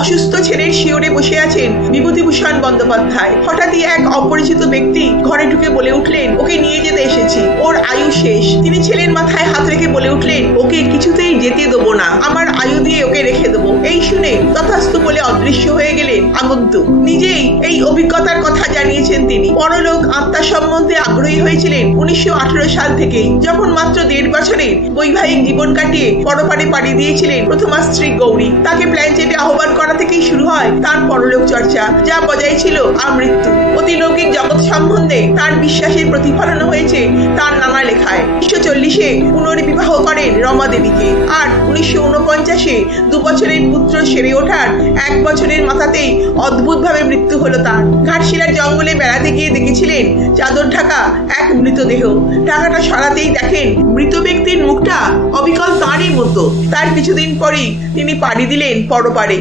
অসুস্থ ছেলের শিওরে বসে আছেন বিভূতিভূষণ বন্দ্যোপাধ্যায়। হঠাৎই এক অপরিচিত ব্যক্তি ঘরে ঢুকে বলে উঠলেন, ওকে নিয়ে যেতে এসেছি, ওর আয়ু শেষ। তিনি ছেলের মাথায় হাত রেখে বলে উঠলেন, ওকে কিছুতেই যেতে দেবো না, আমার আয়ু দিয়ে ওকে রেখে দেবো। এই শুনে তথাস্তু বলে অদৃশ্য হয়ে গেলেন আগন্তুক। নিজেই এই অভিজ্ঞতার কথা জানিয়েছেন তিনি। পরলোক আত্মা সম্বন্ধে আগ্রহী হয়েছিলেন 1918 সাল থেকেই, যখন মাত্র 1.5 বছরের বৈবাহিক জীবন কাটিয়ে পরপারে পাড়ি দিয়েছিলেন প্রথমা স্ত্রী গৌরী। তাকে প্ল্যানচেটে আহ্বান করা থেকেই শুরু হয় তার পরলোক চর্চা, যা বজায় ছিল আমৃত্যু। অতিলৌকিক জগৎ সম্বন্ধে তার বিশ্বাসের প্রতিফলন হয়েছে তার নানা লেখায়। 1940-এ পুনর্বিবাহ করেন রমা দেবীকে, আর 1949-এ 2 বছরের পুত্র সেরে ওঠার 1 বছরের মাথাতেই অদ্ভুতভাবে মৃত্যু হলো তার। ঘাটশিলার জঙ্গলে বেড়াতে গিয়ে দেখেছিলেন চাদর ঢাকা এক মৃতদেহ। ঢাকাটা সরাতেই দেখেন মৃত ব্যক্তির মুখটা অবিকল তাঁরই মতো। তার কিছুদিন পরই তিনি পাড়ি দিলেন পরপারে।